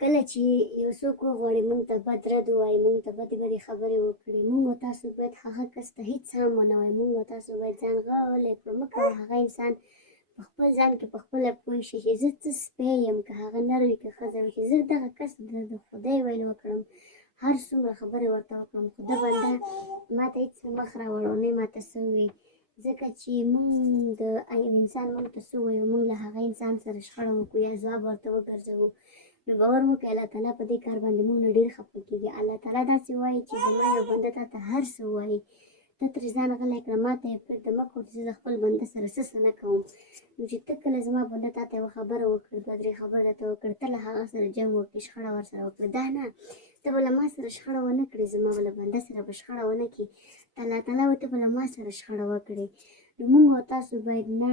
کله چې یو څوک وغواړي موږ ته بد رد ووایي، موږ ته بدې خبرې وکړي، موږ او تاسو باید هغه کس ته هېڅ هم ونه وایو. موږ او تاسو باید ځان غلی کړو. مه کوه هغه انسان په خپل ځان کې په خپله پوه شي چې زه څه سپی یم، که هغه نر وي که ښځه وي، چې زه دغه کس د خدای ویل وکړم، هر څومره خبرې ورته وکړم، خو ده بنده ما ته هېڅ مخ راوړ او نه یې ما ته څه وویل. ځکه چې موږ د یو انسان موږ ته څه ووایو، موږ له هغه انسان سره شخړه وکړو یا ځواب ورته وګرځوو، نو باور وکړئ الله تعالی په دې کار باندې موږ نه ډېر خفه کېږي. الله تعالی داسې وایي چې زما یو بنده تا ته هر څه ووایي، ته ترې ځان غلی کړه، ما ته یې پرېږده، مه کوه چې زه د خپل بنده سره څه نه کوم. نو چې ته کله زما بنده تا ته یوه خبره وکړي، دوه درې خبرې درته وکړي، ته له هغه سره جنګ وکړې، شخړه ورسره وکړې، دا نه، ته به له ما سره شخړه ونه کړې، زما به له بنده سره به شخړه ونه کړې، الله تعالی وایي ته به له ما سره شخړه وکړې. نو موږ او تاسو باید نه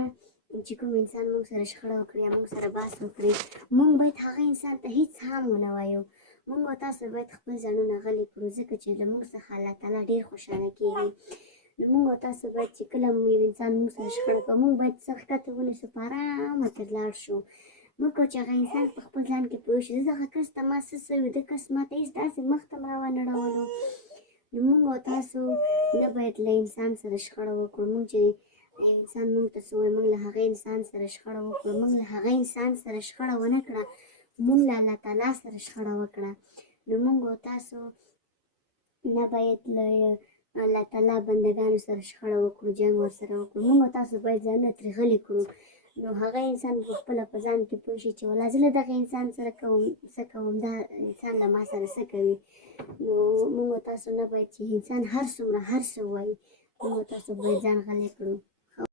چې کوم انسان موږ سره شخړه وکړي یا موږ سره بحث وکړي، موږ باید هغه انسان ته هېڅ هم ونه وایو. موږ او تاسو باید خپل ځانونه غلي کړو، ځکه چې له موږ څخه الله تعالی ډېر خوشحاله کېږي. نو موږ او تاسو باید چې کله یو انسان موږ سره شخړه کوي، موږ باید سر ښکته ونیسو، په ارامه ترې لاړ شو. مه کوه چې هغه انسان په خپل ځان کې پوه شي زه دغه کس ته ما څه وي، ده کس ما ته هېڅ داسې مخ ته م راونړولو. نو موږ او تاسو نه باید له انسان سره شخړه وکړو. موږ چې یو انسان موږ ته څه وایي، موږ له هغه انسان سره شخړه وکړو، موږ له هغه انسان سره شخړه ونه کړه، موږ له الله تعالی سره شخړه وکړه. نو موږ او تاسو نه باید له الله تعالی بندګانو سره شخړه وکړو، جنګ ورسره وکړو. موږ او تاسو باید ځانونه ترې غلي کړو. نو هغه انسان په خپله په ځان کې پوه شي چې والله زه له دغه انسان سره څه کوم، دا انسان له ما سره څه کوي. نو موږ او تاسو نه باید چې انسان هر څومره هر څه ووایي، موږ او تاسو باید ځان غلی کړو.